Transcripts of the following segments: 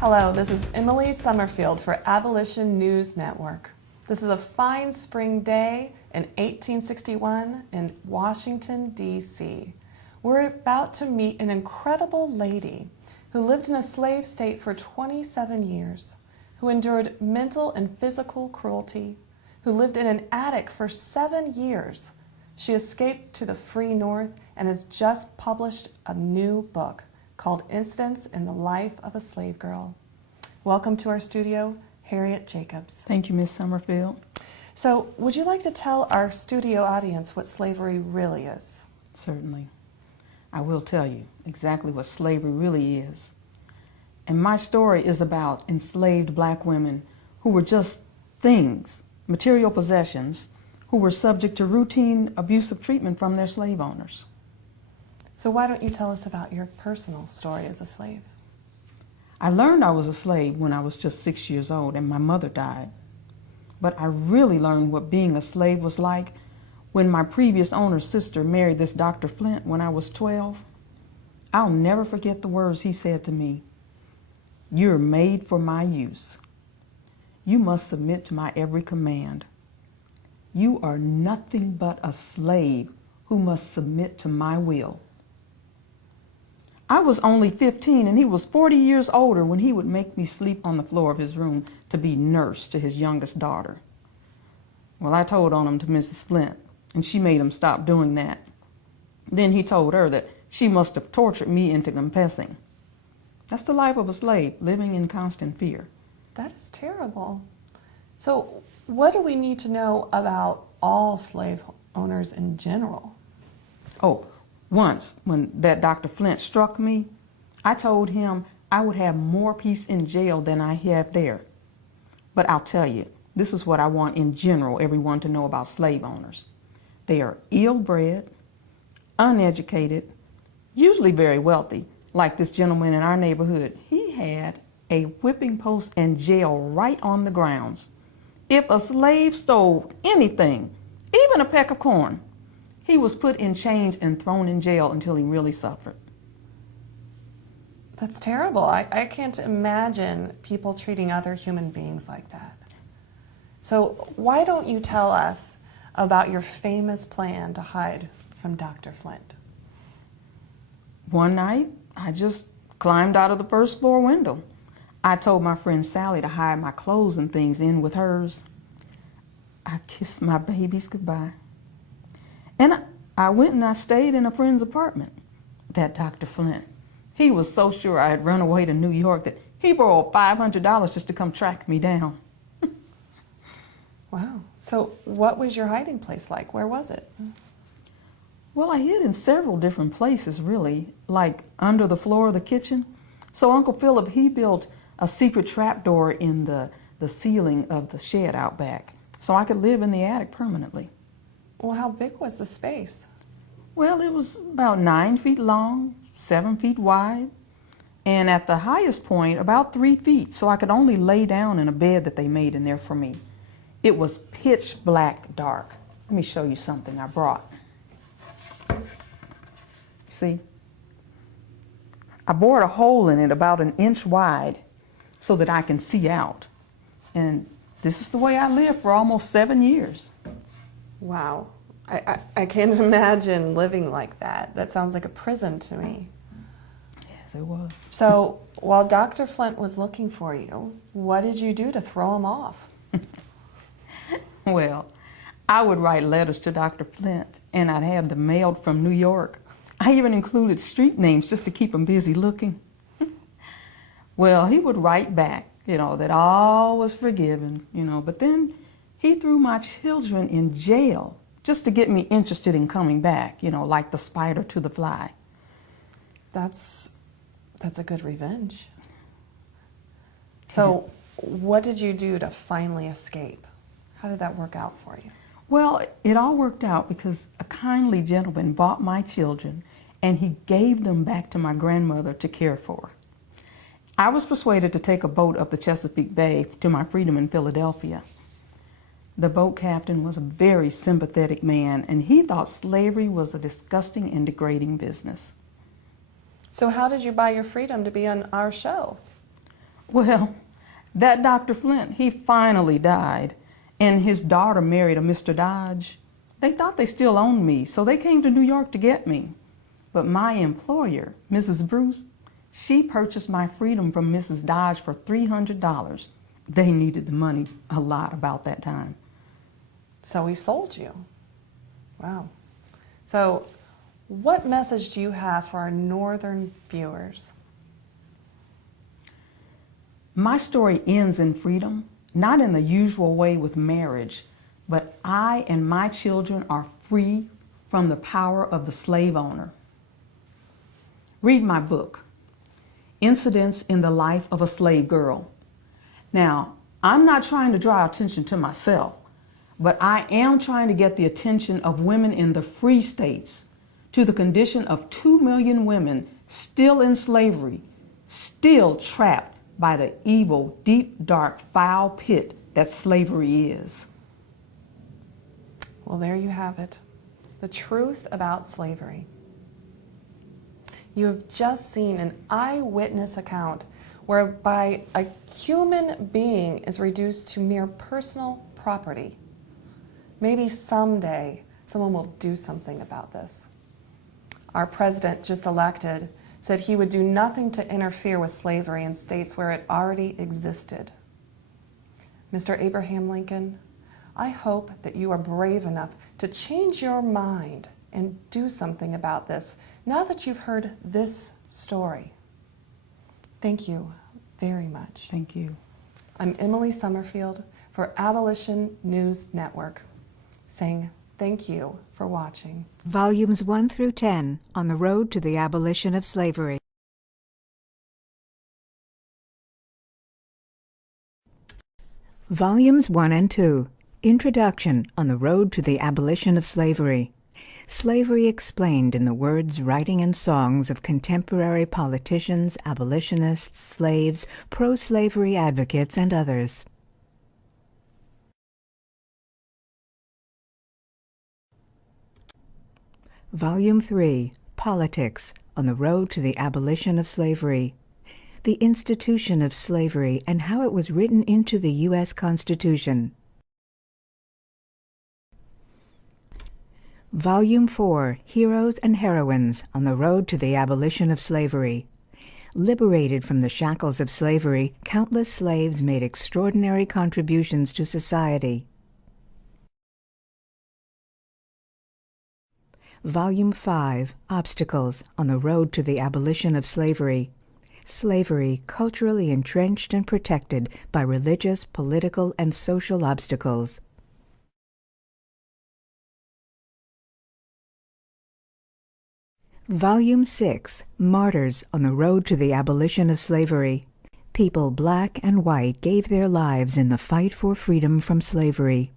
Hello, this is Emily Summerfield for Abolition News Network. This is a fine spring day in 1861 in Washington, D.C. We're about to meet an incredible lady who lived in a slave state for 27 years, who endured mental and physical cruelty, who lived in an attic for 7 years. She escaped to the free North and has just published a new book called Incidents in the Life of a Slave Girl. Welcome to our studio, Harriet Jacobs. Thank you, Ms. Summerfield. So, would you like to tell our studio audience what slavery really is? Certainly. I will tell you exactly what slavery really is. And my story is about enslaved black women who were just things, material possessions, who were subject to routine abusive treatment from their slave owners. So why don't you tell us about your personal story as a slave? I learned I was a slave when I was just 6 years old and my mother died. But I really learned what being a slave was like when my previous owner's sister married this Dr. Flint when I was 12. I'll never forget the words he said to me. "You're made for my use. You must submit to my every command. You are nothing but a slave who must submit to my will." I was only 15 and he was 40 years older when he would make me sleep on the floor of his room to be nurse to his youngest daughter. Well, I told on him to Mrs. Flint and she made him stop doing that. Then he told her that she must have tortured me into confessing. That's the life of a slave, living in constant fear. That is terrible. So what do we need to know about all slave owners in general? Oh, once, when that Dr. Flint struck me, I told him I would have more peace in jail than I have there. But I'll tell you, this is what I want in general everyone to know about slave owners. They are ill-bred, uneducated, usually very wealthy, like this gentleman in our neighborhood. He had a whipping post and jail right on the grounds. If a slave stole anything, even a peck of corn, he was put in chains and thrown in jail until he really suffered. That's terrible. I can't imagine people treating other human beings like that. So why don't you tell us about your famous plan to hide from Dr. Flint? One night, I just climbed out of the first floor window. I told my friend Sally to hide my clothes and things in with hers. I kissed my babies goodbye. And I went and I stayed in a friend's apartment. That Dr. Flint, he was so sure I had run away to New York that he borrowed $500 just to come track me down. Wow. So what was your hiding place like? Where was it? Well, I hid in several different places, really, like under the floor of the kitchen. So Uncle Philip, he built a secret trapdoor in the ceiling of the shed out back, so I could live in the attic permanently. Well, how big was the space? Well, it was about 9 feet long, 7 feet wide, and at the highest point, about 3 feet, so I could only lay down in a bed that they made in there for me. It was pitch black dark. Let me show you something I brought. See? I bored a hole in it about 1 inch wide so that I can see out. And this is the way I lived for almost 7 years. Wow. I can't imagine living like that. That sounds like a prison to me. Yes, it was. So while Dr. Flint was looking for you, what did you do to throw him off? Well, I would write letters to Dr. Flint, and I'd have them mailed from New York. I even included street names just to keep him busy looking. Well, he would write back, that all was forgiven, but then he threw my children in jail just to get me interested in coming back, like the spider to the fly. That's a good revenge. So what did you do to finally escape? How did that work out for you? Well, it all worked out because a kindly gentleman bought my children and he gave them back to my grandmother to care for. I was persuaded to take a boat up the Chesapeake Bay to my freedom in Philadelphia. The boat captain was a very sympathetic man, and he thought slavery was a disgusting and degrading business. So how did you buy your freedom to be on our show? Well, that Dr. Flint, he finally died, and his daughter married a Mr. Dodge. They thought they still owned me, so they came to New York to get me. But my employer, Mrs. Bruce, she purchased my freedom from Mrs. Dodge for $300. They needed the money a lot about that time. So he sold you. Wow. So what message do you have for our northern viewers? My story ends in freedom, not in the usual way with marriage, but I and my children are free from the power of the slave owner. Read my book, Incidents in the Life of a Slave Girl. Now, I'm not trying to draw attention to myself, but I am trying to get the attention of women in the free states to the condition of 2 million women still in slavery, still trapped by the evil, deep, dark, foul pit that slavery is. Well, there you have it. The truth about slavery. You have just seen an eyewitness account whereby a human being is reduced to mere personal property. Maybe someday someone will do something about this. Our president just elected said he would do nothing to interfere with slavery in states where it already existed. Mr. Abraham Lincoln, I hope that you are brave enough to change your mind and do something about this now that you've heard this story. Thank you very much. Thank you. I'm Emily Summerfield for Abolition News Network, saying thank you for watching. Volumes 1 through 10 on the road to the abolition of slavery. Volumes 1 and 2. Introduction on the road to the abolition of slavery. Slavery explained in the words, writing, and songs of contemporary politicians, abolitionists, slaves, pro-slavery advocates, and others. Volume 3. Politics on the road to the abolition of slavery. The institution of slavery and how it was written into the U.S. Constitution. Volume 4. Heroes and Heroines on the road to the abolition of slavery. Liberated from the shackles of slavery, countless slaves made extraordinary contributions to society. Volume 5. Obstacles on the road to the abolition of slavery. Slavery culturally entrenched and protected by religious, political, and social obstacles. Volume 6. Martyrs on the road to the abolition of slavery. People black and white gave their lives in the fight for freedom from slavery.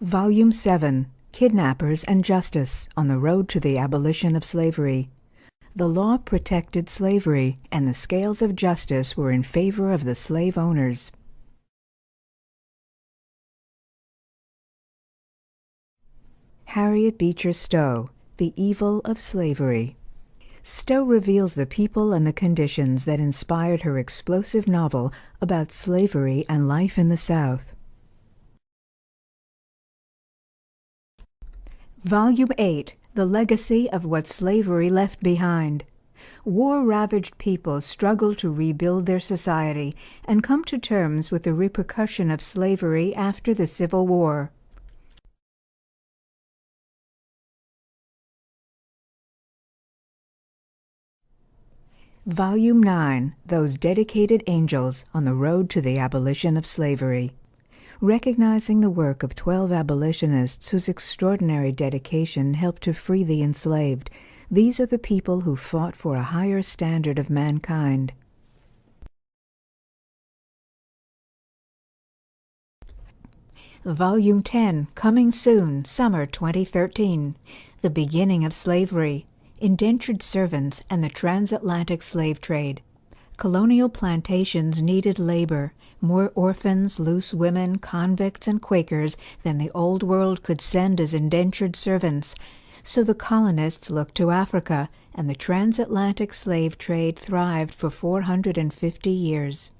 Volume 7. Kidnappers and Justice on the road to the abolition of slavery. The law protected slavery, and the scales of justice were in favor of the slave owners. Harriet Beecher Stowe, The Evil of Slavery. Stowe reveals the people and the conditions that inspired her explosive novel about slavery and life in the South. Volume 8. The Legacy of What Slavery Left Behind. War-ravaged people struggle to rebuild their society and come to terms with the repercussion of slavery after the Civil War. Volume 9. Those Dedicated Angels on the Road to the Abolition of Slavery. Recognizing the work of 12 abolitionists whose extraordinary dedication helped to free the enslaved, these are the people who fought for a higher standard of mankind. Volume 10, coming soon, summer 2013. The Beginning of Slavery. Indentured servants and the transatlantic slave trade. Colonial plantations needed labor, more orphans, loose women, convicts, and Quakers than the Old World could send as indentured servants. So the colonists looked to Africa, and the transatlantic slave trade thrived for 450 years.